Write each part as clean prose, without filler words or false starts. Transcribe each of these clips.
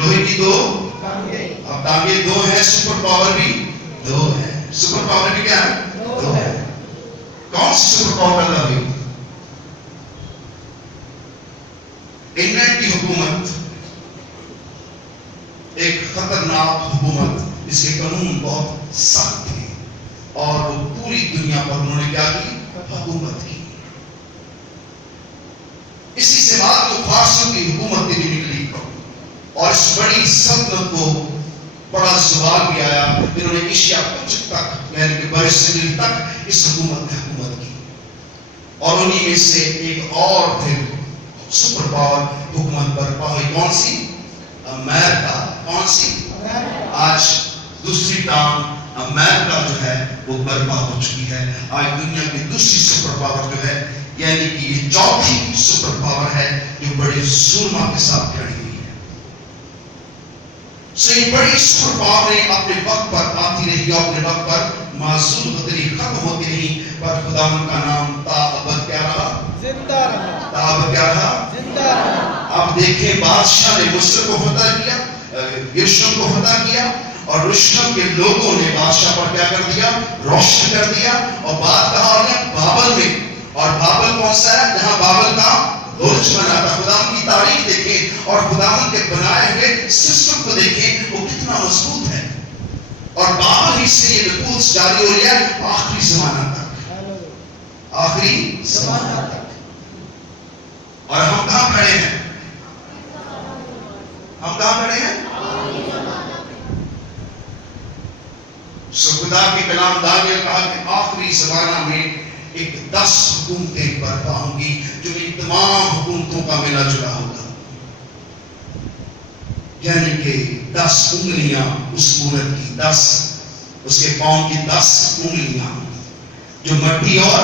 लोहे की दो अब टांगे दो है, सुपर पावर भी दो है। सुपर पावर भी क्या है? दो है। कौन सी सुपर पावर का लव? इंग्लैंड की हुकूमत एक खतरनाक हुकूमत, इसके कानून बहुत सख्त थे और वो पूरी दुनिया पर उन्होंने क्या की? हुकूमत की। इसी से बाद वो फारसियों की हुकूमत भी निकली और इस बड़ी सल्तनत को बड़ा सवाल भी आया। इन्होंने एशिया पश्चिम तक यानी कि बरसगीर तक इस हुकूमत ने हुकूमत की और उन्हीं में से एक और फिर सुपर पावर हुकूमत बरपा हुई। कौन सी? अमेरिका। कौन सी? आज दूसरी टांग अमेरिका जो है वो बर्पा हो चुकी है। आज दुनिया की दूसरी सुपर पावर जो है यानी कि ये चौथी सुपर पावर है जो बड़े सूरमा के साथ खड़ी हुई है। सो ये बड़ी सुपर पावर ने अपने वक्त पर आती रही और अपने वक्त पर मासूम होती रही, खत्म होती रही, पर खुदावन का नाम ताअबद क्या रहा? जिंदा रहा। ताअबद क्या रहा? जिंदा रहा। अब देखें बादशाह ने मुस्र को फतह किया, यशुम को फतह किया और रुस्तम के लोगों ने बादशाह पर क्या कर दिया? रोशन कर दिया। और बात कहाँ हो गया? बाबल में। और बाबल कौन सा है? जहां बाबल का बुर्ज बना था। खुदावन की तारीफ देखें और खुदावन के बनाए हुए सिस्टम को देखें, वो कितना मजबूत है। और बाबल ही से ये नपूस जारी हो रहा है आखिरी ज़माना तक, आखिरी ज़माना तक। और हम कहां खड़े हैं? हम कहां खड़े हैं? खुदा के कलाम दानियल कहा कि आखिरी ज़माना में एक 10 हुकूमतें बर्पा होंगी जो इन तमाम हुकूमतों का मिला जुला होगा। यानी कि 10 उंगलियां उस मूरत की, 10 उसके पांव की 10 उंगलियां जो मट्टी और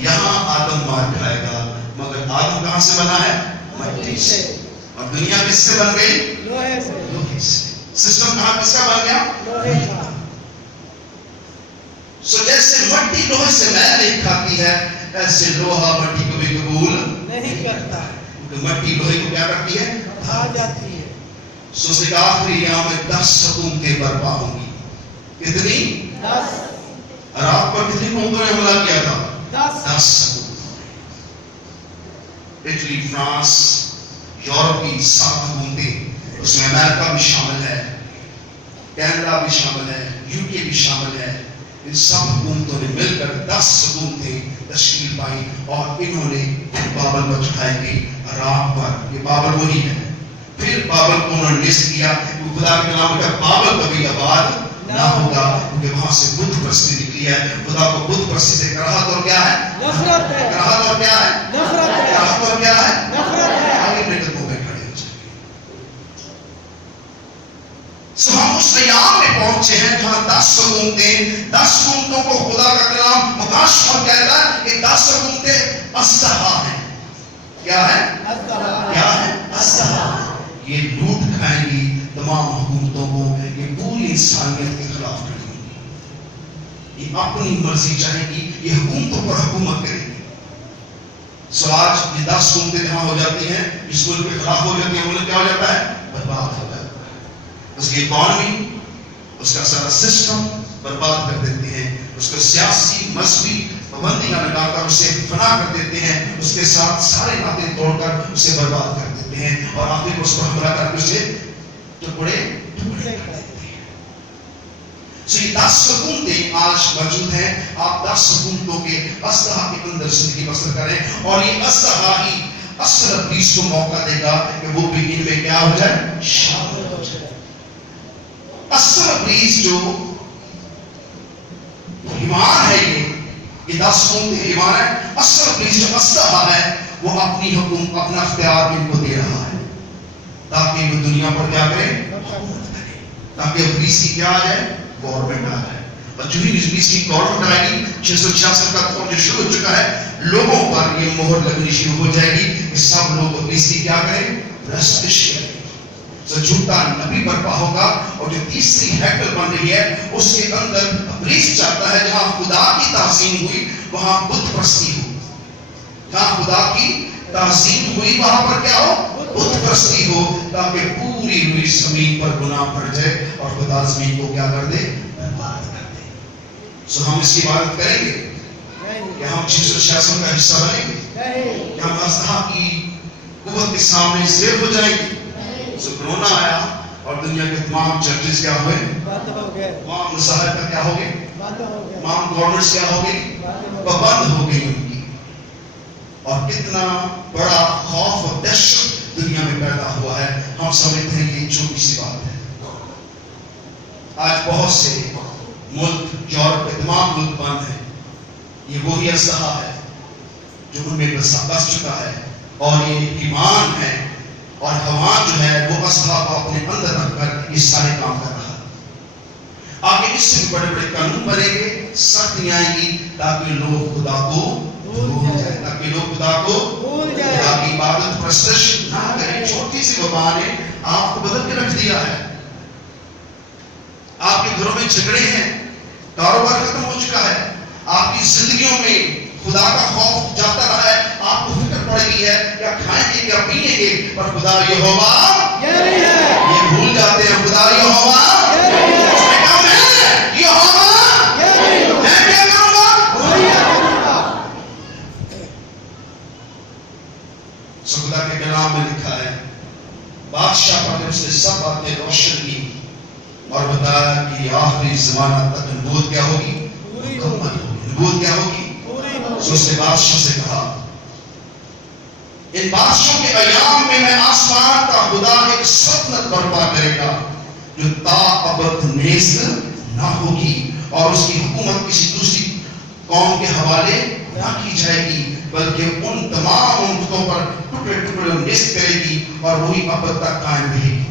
यहां आदम मार खाएगा, मगर आदम कहां से बना है? मट्टी से। और दुनिया किससे बन गई? लोहे से। सिस्टम कहां किसका बन गया? लोहे का। सो जैसे मट्टी लोहे से मैल नहीं खाती है, ऐसे लोहा मट्टी को भी कबूल नहीं करता है। तो मट्टी लोहे को क्या करती है? खा जाती है। सो से आखिरी यहां में 10 हुकूमतें बर्पा होंगी। कितनी? 10। और आप पर कितनी हुकूमतों ने हमला किया था? 10 इटली, फ्रांस, यूरोप की 7 हुकूमतें, उसमें अमेरिका भी शामिल है, कनाडा भी शामिल है, यूके भी शामिल है। इन सब हुकूमतों ने मिलकर 10 हुकूमतें तश्कील पाई और इन्होंने बाबल पर चढ़ाई रात पर। ये बाबल वही है। फिर बाबल को उन्होंने निश्चय किया कि खुदा के नाम का बाबल कभी आबाद ना होगा, क्योंकि वहां से बुत परस्ती निकली है। खुदा को बुत परस्ती से कराहत और क्या है? नफरत है। कराहत और क्या है? नफरत है। कराहत और क्या है? नफरत है। आगे अपने कदमों पे खड़े हो जाइए। सो हम उस अयाम में पहुंचे हैं जहां 10 हुकूमतें, 10 हुकूमतों को खुदा का कलाम मुकाशफा कहता है कि 10 हुकूमतें असदहा हैं। क्या है? क्या है? असदहा। ये लूट खाएंगी तमाम हुकूमतों को, ये पूरी इंसानियत के खिलाफ करेंगी, ये अपनी मर्जी चाहेगी, ये हुकूमतों पर हुकूमत करेंगी। सो आज ये 10 हुकूमतें जहां हो जाती हैं, इस मुल्क के खिलाफ हो जाती है, मुल्क क्या हो जाता है? बर्बाद हो जाता है। उसकी इकॉनमी, उसका सारा सिस्टम बर्बाद कर देते हैं, उसको सियासी मजहबी पाबंदियां लगाकर उसे फना कर देते हैं, उसके साथ सारे नाते तोड़कर उसे बर्बाद कर देते हैं और आखिर में उसको हमला करके उसे टुकड़े टुकड़े कर देते हैं। सो ये 10 हुकूमतें आज मौजूद हैं। आप 10 हुकूमतों के असदहा के अंदर जिंदगी बसर करें और ये असदहा ही असल बीस को मौका देगा कि वो भी इनमें क्या हो जाए? शामिल हो जाए। असल बीस जो ईमान है, ये 10 हुकूमतें ईमान है। असल बीस जो असदहा है वो अपनी हुकूमत, अपना इख्तियार इनको दे रहा है ताकि वो दुनिया पर क्या करे? हुकूमत करे, ताकि बीसी क्या आ जाए? गवर्नमेंट आ जाए। और जो ही बीसी गवर्नमेंट आएगी, 666 का दौर जो शुरू हो चुका है, लोगों पर ये मोहर लगनी शुरू हो जाएगी। सब लोग बीसी क्या करें? प्रस्तिश करें। तो झूठा नबी बर्पा होगा और जो तीसरी हैकल बन रही है उसके अंदर इब्लीस चाहता है जहां खुदा की ताज़ीम हुई वहां बुत परस्ती हो, जहां खुदा की तहसीन हुई, वहां पर क्या हो, बुत परस्ती हो, ताकि पूरी हुई जमीन पर गुनाह बढ़ जाए और खुदा जमीन को क्या कर दे, बर्बाद कर दे। सो हम इसकी इबादत करेंगे कि हम यीशु शासन का हिस्सा बनेंगे, कि हम अज़हा की कुव्वत के सामने सिर हो जाएंगे। सो कोरोना आया और दुनिया के तमाम चर्चेस क्या हुए, तमाम मसाहब का क्या हो गए, तमाम गवर्नमेंट्स क्या हो गई, बंद हो गई उनकी। और कितना बड़ा खौफ और दहशत दुनिया में पैदा हुआ है। हम समझते हैं ये छोटी सी बात है। आज बहुत से मुल्क, यूरोप के तमाम मुल्क बंद हैं। ये वही अज़हा है जो उनमें बस चुका है, और ये ईमान है और हवान जो है वो अज़हा को अपने अंदर रखकर ये सारे काम कर रहा है। आगे इससे भी बड़े बड़े कानून बनेंगे, सख्तियां आएंगी, ताकि लोग खुदा को भूल जाए, ताकि लोग खुदा को खुदा की इबादत परस्तिश ना करें। छोटी सी वबा ने आपको बदल के रख दिया है। आपके घरों में झगड़े हैं, कारोबार खत्म हो चुका है, आपकी जिंदगियों में खुदा का खौफ जाता रहा है। आपको फिक्र पड़ गई है क्या खाएंगे क्या पिएंगे, पर खुदा यहोवा ये भूल जाते हैं। खुदा यहोवा खुदा के कलाम में लिखा है, बादशाह पर उसने सब बातें रोशन की और बताया कि आखिरी ज़माना तक नबूवत क्या होगी, मुकम्मल होगी। नबूवत क्या होगी? तो उसने बादशाह से कहा, इन बादशाहों के अयाम में मैं आसमान का खुदा एक सल्तनत बर्पा करेगा जो ताअबद नेज़ ना होगी, और उसकी हुकूमत किसी दूसरी कौम के हवाले ना की जाएगी, बल्कि उन तमाम मुल्कों पर टुकड़े टुकड़े निस्त करेगी और वही अब तक कायम रहेगी।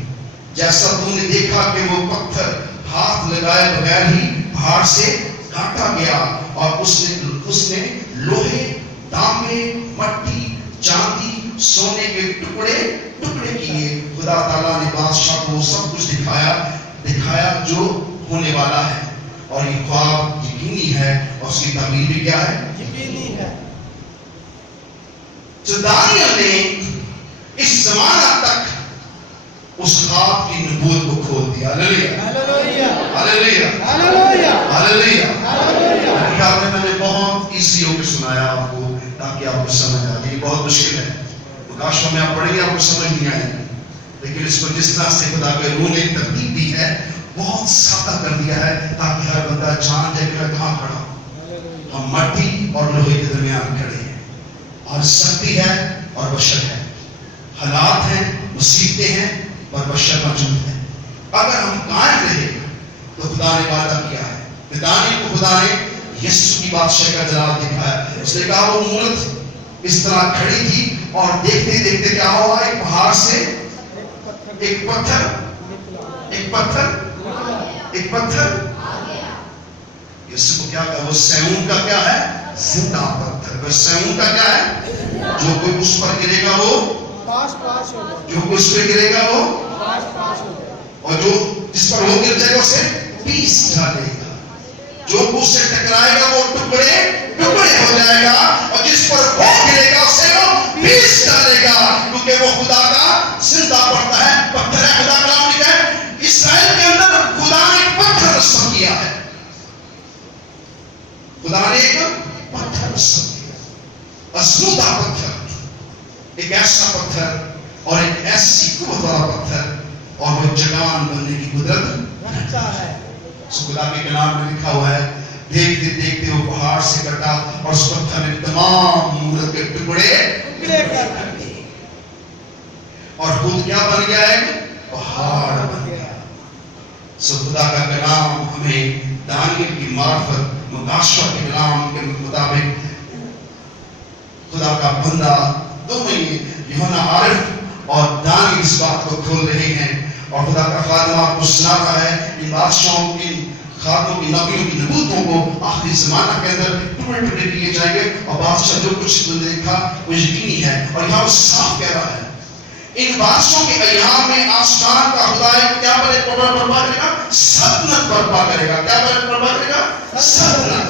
जैसा तुमने देखा कि वो पत्थर हाथ लगाए बगैर ही पहाड़ से काटा गया, और उसने लोहे, तांबे, मट्टी, चांदी, सोने के टुकड़े टुकड़े किए। खुदा ताला ने बादशाह को सब कुछ दिखाया जो होने वाला है, और ये ख्वाब यकीनी है और उसकी ताबीर भी क्या है, यकीनी है। जो दानियल ने इस जमाना तक उस ख्वाब की नबूवत को खोल दिया। Hallelujah hallelujah hallelujah hallelujah hallelujah. मैंने बहुत इजी होकर सुनाया आपको ताकि आपको समझ आ जाए। बहुत मुश्किल है, काश में आप पढ़ेंगे आपको समझ नहीं आएगी, लेकिन इसको जिस तरह से खुदा के रूह ने तरतीब दी है बहुत सादा कर दिया है, ताकि हर बंदा जान जाए कि कहाँ खड़ा। हम मट्टी और लोहे के दरमियान खड़े हैं, और शक्ति है और बशर है, हालात हैं, मुसीबतें हैं, पर बशर मौजूद है। अगर हम कायम रहे तो खुदा ने वादा किया है। दानियल को खुदा ने यीशु की बादशाह का जलाल दिखाया। उसने कहा वो मूरत इस तरह खड़ी थी, और देखते देखते क्या हुआ, एक पहाड़ से एक पत्थर यीशु को क्या कहा, वो सैऊन का क्या है, जिंदा पत्थर। वो सैऊन का क्या है, जो कोई उस पर गिरेगा वो पास होगा, जो कोई उस पर गिरेगा वो पास होगा, और जो जिस पर वो गिर जाएगा उसे पीस डालेगा। जो उससे टकराएगा वो टुकड़े टुकड़े हो जाएगा, और जिस पर वो गिरेगा उसे वो पीस डालेगा, क्योंकि वो खुदा का जिंदा पड़ता है, पत्थर है। खुदा का नाम लिखा है इस्राएल के अंदर, खुदा ने पत्थर रस्म किया है। खुदा ने एक पत्थर रस्म किया, असमूदा पत्थर, एक ऐसा पत्थर और एक ऐसी कुव्वत वाला पत्थर, और वो चट्टान बनने की कुदरत रखता है। खुदा के कलाम में लिखा हुआ है, देखते देखते वो पहाड़ से कटा और उस पत्थर ने तमाम मूरत के टुकड़े कर दिए, और खुद क्या बन गया है, पहाड़ बन गया। सो खुदा का कलाम हमें दानियल की मार्फत मुकाशवा के कलाम के मुताबिक खुदा का बंदा दोनों यूहन्ना आरिफ और दानियल इस बात को खोल रहे हैं, और खुदा का खादम आपको सुना रहा है इन बादशाहों की, खादमों की, नबियों की नबूवतों को आखिरी ज़माना के अंदर टुकड़े टुकड़े किए जाएंगे, और बादशाह जो कुछ देखा वो यकीनी है। और यहाँ वो साफ कह रहा है, इन बादशाहों के अय्याम में आसमान का खुदा क्या बर्पा करेगा, सल्तनत बर्पा करेगा। क्या बर्पा करेगा, सल्तनत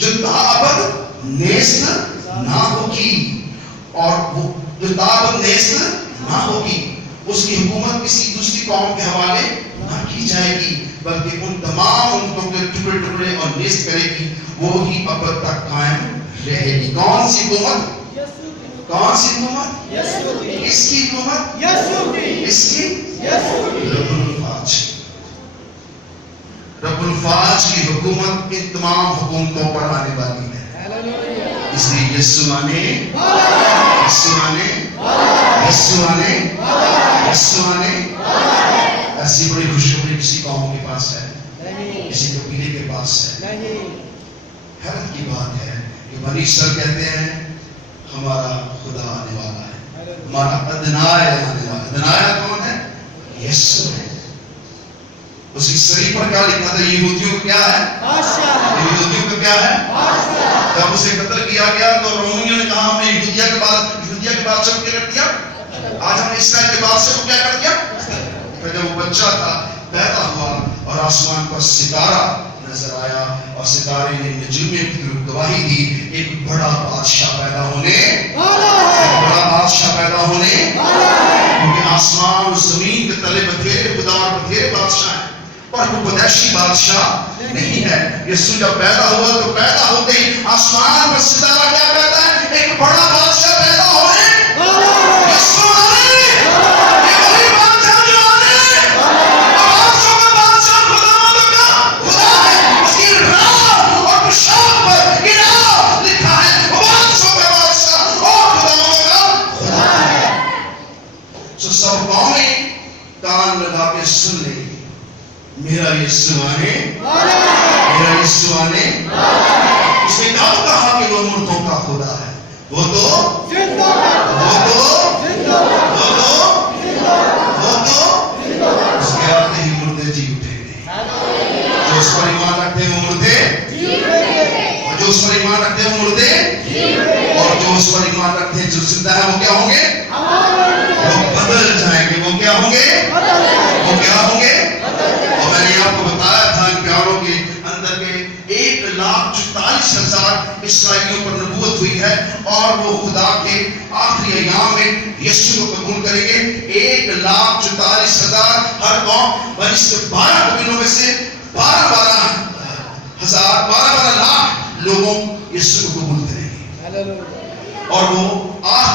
जो ताअबद नेज़ ना होगी, اور وہ جو تاب نیست نہ ہوگی. اس کی حکومت کسی دوسری قوم کے حوالے نہ کی جائے گی بلکہ ان تمام امتوں کے ٹکڑے ٹکڑے اور نیست کرے گی. وہی اب تک قائم رہے گی. کون سی حکومت؟ کون سی حکومت؟ اس کی حکومت؟ اس کی رب الفاظ. رب الفاظ کی حکومت ان تمام حکومتوں پر آنے والی ہے. اس لیے یسوع آنے ایسی بڑی خوشخبری کسی قوم کے پاس ہے، کسی قبیلے کے پاس ہے. حیرت کی بات ہے کہ بنی اسرائیل کہتے ہیں ہمارا خدا آنے والا ہے، ہمارا ادنائے آنے والا ہے. ادنائے کون ہے؟ یسوع ہے. اس کی صلیب پر کیا لکھا تھا؟ یہودیوں کا کیا ہے؟ یہودیوں کا کیا ہے؟ جب اسے قتل کیا گیا تو رومیوں نے کہا ہم نے یہودیہ کے بعد سب کیا کر دیا، آج ہم نے اسرائیل کے بعد سے کیا کر دیا. پھر جب وہ بچہ تھا پیدا ہوا اور آسمان پر ستارہ نظر آیا اور ستارے نے نجومیت کی گواہی دی ایک بڑا بادشاہ پیدا ہونے، کیونکہ آسمان اور زمین کے تلے بتھیرے خدا اور بتھیرے بادشاہ ہیں پر وہ بدیشی بادشاہ نہیں ہے. یسوع جب پیدا ہوا تو پیدا ہوتے ہی آسمان پر ستارہ کیا پیدا ہے؟ ایک بڑا بادشاہ پیدا ہوئے. یسوع آنے، یہ وہی بادشاہ جو آنے، بادشاہ کا بادشاہ خداوند کا خدا ہے. اس کی راہ اور پشاک پر یہ راہ لکھا ہے، بادشاہ کا بادشاہ اور خداوند کا خدا ہے. تو سب قومیں کان لگا کے سن لیں، میرا یسوع آنے، میرا یسوع آنے. اس نے کہا کہ وہ مردوں کا خدا ہے. وہ تو اس کے آتے ہی مردے جی اٹھیں گے. جو اس پر ایمان رکھتے ہیں وہ مردے، اور جو اس پر ایمان رکھتے ہیں وہ مردے، اور جو اس پر ایمان رکھتے ہیں جو زندہ ہے وہ کیا ہوں گے؟ وہ بدل جائیں گے. وہ کیا ہوں گے؟ وہ کیا ہوں گے؟ اور میں نے آپ کو بتایا تھا ان پیاروں کے اندر کے 1,44,000 اسرائیلیوں پر نبوت ہوئی ہے اور وہ خدا کے آخری ایام میں یسوع کو قبول کریں گے. 1,44,000 ہر قوم بنی سے 12 قبیلوں میں سے 12,000 لاکھ لوگوں یسوع کو قبول کریں گے. اور وہ آخری